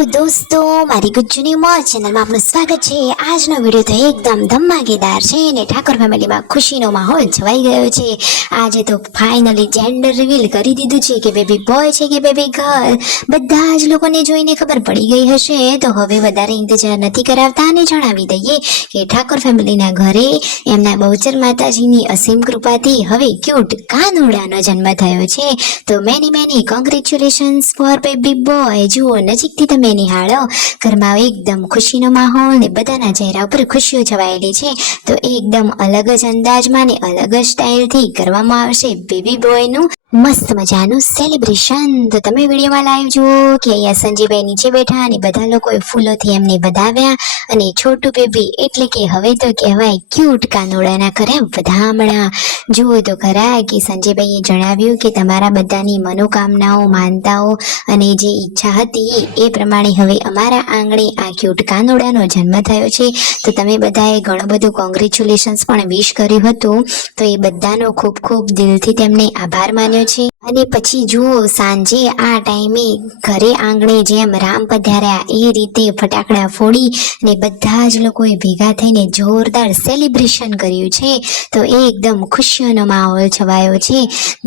Hello દોસ્તો, મારી ગુજ્જુની મોજ ચેનલમાં આપનું સ્વાગત છે। આજનો વિડીયો તો એકદમ ધમાકેદાર છે અને ઠાકોર ફેમિલીમાં ખુશીનો માહોલ છવાઈ ગયો છે। આજે તો ફાઇનલી જેન્ડર રિવીલ કરી દીધું છે કે બેબી બોય છે કે બેબી ગર્લ। બધા જ લોકોને જોઈને ખબર પડી ગઈ હશે, તો હવે વધારે ઇંતજાર નથી કરાવતા અને જણાવી દઈએ કે ઠાકોર ફેમિલીના ઘરે એમના બહુચર માતાજીની અસીમ કૃપાથી હવે ક્યુટ કાનુડાનો જન્મ થયો છે। તો many congratulations for baby boy. જુઓ નજીકથી તમે નિહાળો, ઘરમાં એકદમ ખુશીનો માહોલ ને બધાના ચહેરા ઉપર ખુશીઓ છવાયેલી છે। તો એકદમ અલગ જ અંદાજમાં ને અલગ જ સ્ટાઇલથી કરવામાં આવશે બેબી બોયનું મસ્ત મજાનું સેલિબ્રેશન। તો તમે વિડીયોમાં લાઈવ જુઓ કે અહીંયા સંજયભાઈ નીચે બેઠા અને બધા લોકોએ ફૂલોથી એમને વધાવ્યા અને છોટું બેબી એટલે કે હવે તો કહેવાય ક્યુટ કાનુડાના કર્યા વધામણા। જુઓ તો ખરા કે સંજયભાઈએ જણાવ્યું કે તમારા બધાની મનોકામનાઓ, માનતાઓ અને જે ઈચ્છા હતી એ પ્રમાણે હવે અમારા આંગણે આ ક્યુટ કાનુડાનો જન્મ થયો છે। તો તમે બધાએ ઘણું બધું કોંગ્રેચ્યુલેશન્સ પણ વિશ કર્યું હતું, તો એ બધાનો ખૂબ ખૂબ દિલથી તેમને આભાર માન્યો છે। અને પછી જુઓ સાંજે આ ટાઈમે ઘરે આંગણે જેમ રામ પધાર્યા એ રીતે ફટાકડા ફોડી અને બધા જ લોકોએ ભેગા થઈને જોરદાર સેલિબ્રેશન કર્યું છે। તો એકદમ ખુશીઓનો માહોલ છવાયો છે।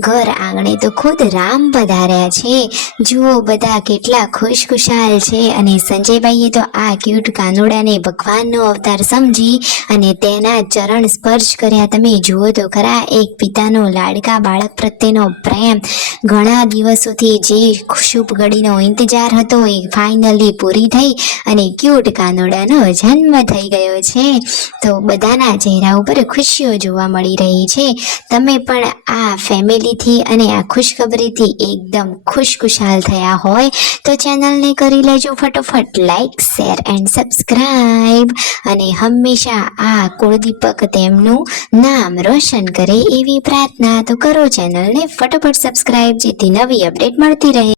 ઘર આંગણે તો ખુદ રામ પધાર્યા છે। જુઓ બધા કેટલા ખુશખુશાલ છે અને સંજયભાઈએ તો આ ક્યુટ કાનુડાને ભગવાનનો અવતાર સમજી અને તેના ચરણ સ્પર્શ કર્યા। તમે જુઓ તો ખરા એક પિતાનો લાડકા બાળક પ્રત્યેનો પ્રેમ। ઘણા દિવસોથી જે શુભ ઘડીનો ઇંતજાર હતો એ ફાઇનલી પૂરી થઈ અને ક્યુટ કાનુડાનો જન્મ થઈ ગયો છે। તો બધાના ચહેરા ઉપર ખુશીઓ જોવા મળી રહી છે। તમે પણ આ ફેમિલીથી અને આ ખુશખબરીથી એકદમ ખુશખુશાલ થયા હોય તો ચેનલને કરી લેજો ફટોફટ લાઈક, શેર એન્ડ સબસ્ક્રાઈબ અને હંમેશા આ કુળદીપક તેમનું નામ રોશન કરે એવી પ્રાર્થના। તો કરો ચેનલને ફટોફટ સબસ્ક્રાઈબ, જેથી નવી અપડેટ મળતી રહે।